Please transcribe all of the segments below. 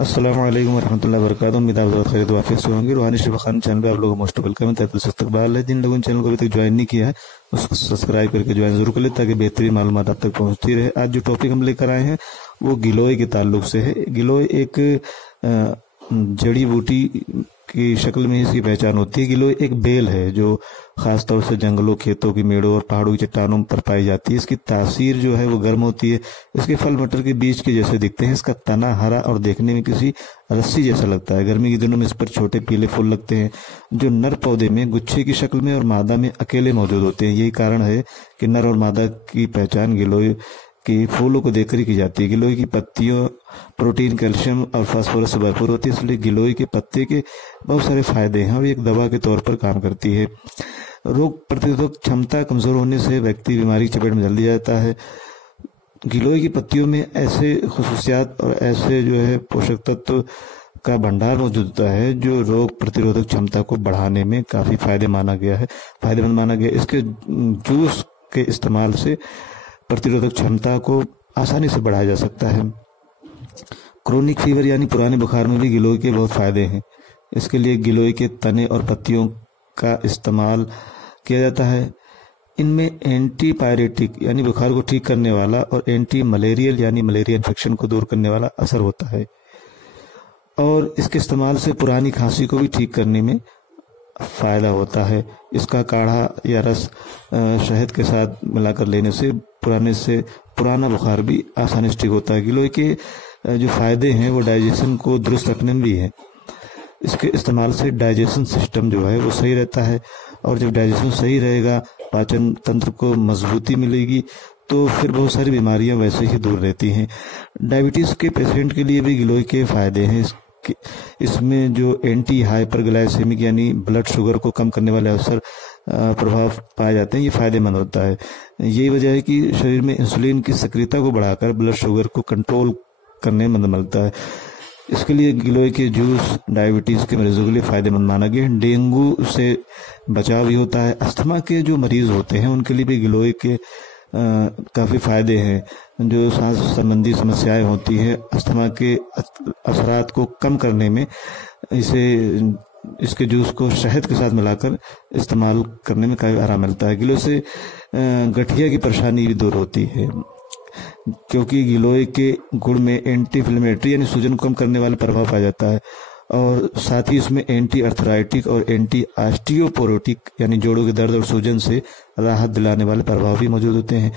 अस्सलाम वालेकुम रहमतुल्लाहि व बरकातहू। उम्मीद है आप सब खैरियत वाफियत से होंगे। रूहानी शिफा खान चैनल पे आप लोगों को मोस्ट वेलकम है। तहे दिल से इस्तकबाल है। जिन लोगों ने चैनल को अभी तक ज्वाइन नहीं किया है उसको सब्सक्राइब करके ज्वाइन जरूर कर ले ताकि बेहतरीन मालूमात आप तक पहुंचती रहे। आज जो टॉपिक हम लेकर आए हैं वो गिलोय के ताल्लुक से है। गिलोय एक जड़ी बूटी की शक्ल में इसकी पहचान होती है। गिलोय एक बेल है जो खासतौर से जंगलों, खेतों की मेड़ों और पहाड़ों की चट्टानों पर पाई जाती है। इसकी तासीर जो है वो गर्म होती है। इसके फल मटर के बीज के जैसे दिखते हैं। इसका तना हरा और देखने में किसी रस्सी जैसा लगता है। गर्मी के दिनों में इस पर छोटे पीले फूल लगते हैं जो नर पौधे में गुच्छे की शक्ल में और मादा में अकेले मौजूद होते हैं। यही कारण है कि नर और मादा की पहचान गिलोय की फूलों को देखकर ही की जाती है। गिलोय की पत्तियों प्रोटीन, कैल्शियम और फास्फोरस से भरपूर होती है, इसलिए गिलोय के पत्ते के बहुत सारे फायदे हैं और एक दवा के तौर पर काम करती है। रोग प्रतिरोधक क्षमता कमजोर होने से व्यक्ति बीमारी की चपेट में जल्दी जाता है। गिलोय की पत्तियों में ऐसे खुसूसियात और ऐसे जो है पोषक तत्व का भंडार मौजूद होता है जो रोग प्रतिरोधक क्षमता को बढ़ाने में काफी फायदेमंद माना गया। इसके जूस के इस्तेमाल से प्रतिरोधक क्षमता को आसानी से बढ़ाया जा सकता है। क्रोनिक फीवर यानी पुराने बुखार में भी गिलोय के बहुत फायदे हैं। इसके लिए गिलोय के तने और पत्तियों का इस्तेमाल किया जाता है। इनमें एंटीपायरेटिक यानी बुखार को ठीक करने वाला और एंटी मलेरियल यानी मलेरिया इन्फेक्शन को दूर करने वाला असर होता है और इसके इस्तेमाल से पुरानी खांसी को भी ठीक करने में फायदा होता है। इसका काढ़ा या रस शहद के साथ मिलाकर लेने से पुराना बुखार भी आसानी से ठीक होता है। गिलोय के जो फायदे हैं वो डाइजेशन को दुरुस्त रखने में भी है। इसके इस्तेमाल से डाइजेशन सिस्टम जो है वो सही रहता है और जब डाइजेशन सही रहेगा, पाचन तंत्र को मजबूती मिलेगी तो फिर बहुत सारी बीमारियां वैसे ही दूर रहती हैं। डायबिटीज के पेशेंट के लिए भी गिलोय के फायदे हैं। इसमें जो एंटी हाइपरग्लाइसेमिक यानी ब्लड शुगर को कम करने वाले अवसर प्रभाव पाए जाते हैं। ये फायदेमंद होता है। यही वजह है कि शरीर में इंसुलिन की सक्रियता को बढ़ाकर ब्लड शुगर को कंट्रोल करने में मदद मिलता है। इसके लिए गिलोय के जूस डायबिटीज के मरीजों के लिए फायदेमंद माना गया। डेंगू से बचाव भी होता है। अस्थमा के जो मरीज होते हैं उनके लिए भी गिलोय के काफी फायदे हैं। जो सांस संबंधी समस्याएं होती हैं, अस्थमा के असरात को कम करने में इसके जूस को शहद के साथ मिलाकर इस्तेमाल करने में काफी आराम मिलता है। गिलोय से गठिया की परेशानी भी दूर होती है क्योंकि गिलोय के गुण में एंटी इन्फ्लेमेटरी यानी सूजन को कम करने वाला प्रभाव पाया जाता है और साथ ही इसमें एंटी अर्थराइटिक और एंटी ऑस्टियोपोरोटिक यानी जोड़ों के दर्द और सूजन से राहत दिलाने वाले प्रभाव भी मौजूद होते हैं।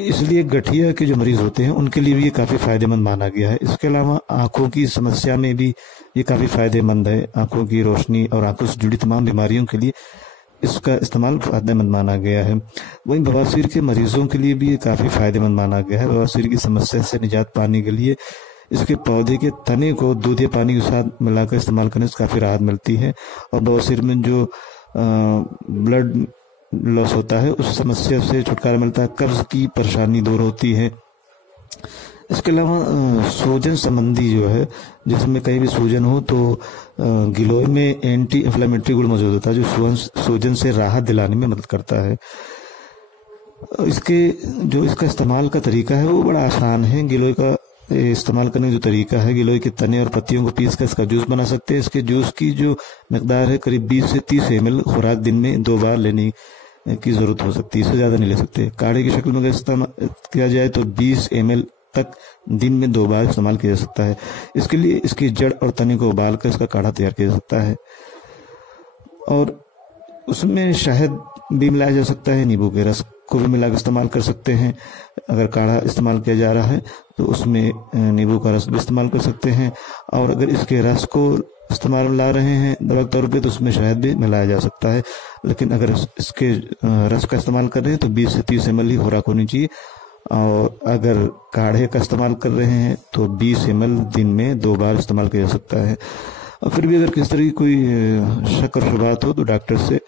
इसलिए गठिया के जो मरीज होते हैं उनके लिए भी ये काफी फायदेमंद माना गया है। इसके अलावा आंखों की समस्या में भी ये काफी फायदेमंद है। आंखों की रोशनी और आंखों से जुड़ी तमाम बीमारियों के लिए इसका इस्तेमाल फायदेमंद माना गया है। वहीं बवासीर के मरीजों के लिए भी ये काफी फायदेमंद माना गया है। बवासीर की समस्या से निजात पाने के लिए इसके पौधे के तने को दूध या पानी के साथ मिलाकर इस्तेमाल करने से काफी राहत मिलती है और बवासीर में जो ब्लड लॉस होता है उस समस्या से छुटकारा मिलता है। कब्ज की परेशानी दूर होती है। इसके अलावा सूजन संबंधी जो है जिसमें कहीं भी सूजन हो तो गिलोय में एंटी इन्फ्लेमेटरी गुण मौजूद होता है जो सूजन से राहत दिलाने में मदद करता है। इसका इस्तेमाल का तरीका है वो बड़ा आसान है। गिलोय का इस्तेमाल करने का जो तरीका है, गिलोय के तने और पत्तियों को पीस कर इसका जूस बना सकते हैं। इसके जूस की जो मकदार है करीब 20 से 30 ml खुराक दिन में 2 बार लेने की जरूरत हो सकती है, इससे ज्यादा नहीं ले सकते। काढ़े की शक्ल में अगर इस्तेमाल किया जाए तो 20 ml तक दिन में 2 बार इस्तेमाल किया जा सकता है। इसके लिए इसकी जड़ और तने को उबाल कर इसका काढ़ा तैयार किया जा सकता है और उसमें शहद भी मिलाया जा सकता है। नींबू के रस को भी मिलाकर इस्तेमाल कर सकते हैं। अगर काढ़ा इस्तेमाल किया जा रहा है तो उसमें नींबू का रस भी इस्तेमाल कर सकते हैं और अगर इसके रस को इस्तेमाल ला रहे हैं दवा के तौर पे तो उसमें शहद भी मिलाया जा सकता है। लेकिन अगर इसके रस का इस्तेमाल कर रहे हैं तो 20 से 30 ml ही खुराक होनी चाहिए और अगर काढ़े का इस्तेमाल कर रहे हैं तो 20 ml दिन में 2 बार इस्तेमाल किया जा सकता है। और फिर भी अगर किस तरह की कोई शक और शुबहत हो तो डॉक्टर से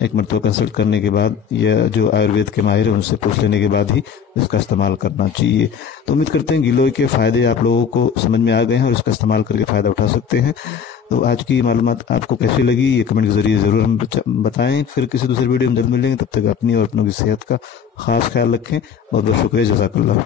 एक मरतबा कंसल्ट करने के बाद या जो आयुर्वेद के माहिर है उनसे पूछ लेने के बाद ही इसका इस्तेमाल करना चाहिए। तो उम्मीद करते हैं गिलोय के फायदे आप लोगों को समझ में आ गए हैं और इसका इस्तेमाल करके फायदा उठा सकते हैं। तो आज की मालूमात आपको कैसी लगी ये कमेंट के जरिए जरूर हमें बताएं। फिर किसी दूसरे वीडियो में जल्द मिलेंगे। तब तक अपनी और अपनों की सेहत का खास ख्याल रखें। बहुत बहुत शुक्रिया। जज़ाकल्लाह।